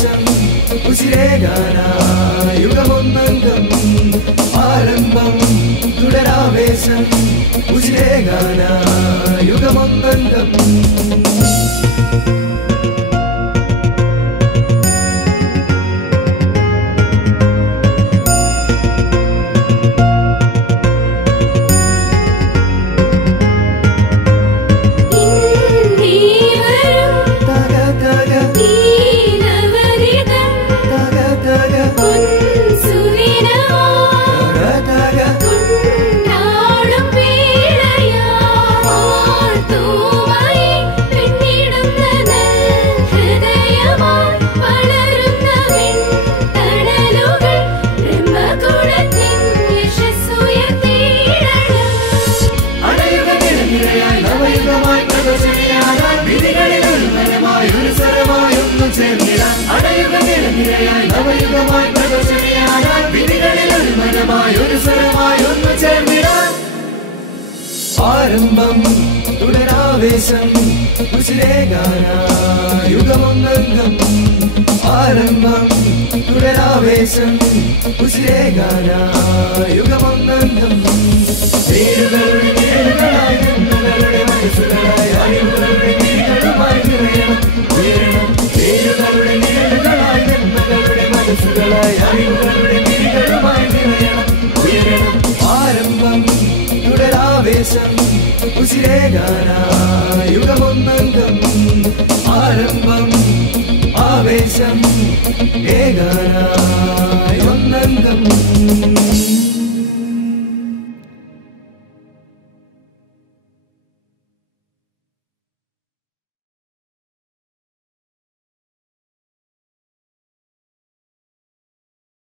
തുടരാവേശം ഉസിരേഗാന യുഗമൊന്നംഗം ആരംഭം തുടരാവേശം ഉസിരേഗാന യുഗമൊന്നംഗം ആരംഭം തുടരാവേശം ഉസിരേഗാന യുഗമൊന്നംഗം ആരംഭം തുടരാവേശം ഉസിരേഗാന യുഗമൊന്നംഗം പേരുകളുടെ പേരുകളായി ജന്മകളുടെ മനസ്സുകളായി അറിവുകളുടെ നീകളുമായി നിറയണം ഉയരണം പേരുകളുടെ നീളുകളായി ജന്മകളുടെ മനസ്സുകളായി അറിവുകളുടെ നീകളുമായി നിറയണം ഉയരണം ആരംഭം തുടരാവേശം ഉസിരേഗാന യുഗമൊന്നംഗം ആരംഭം ആവേശം ഏകാന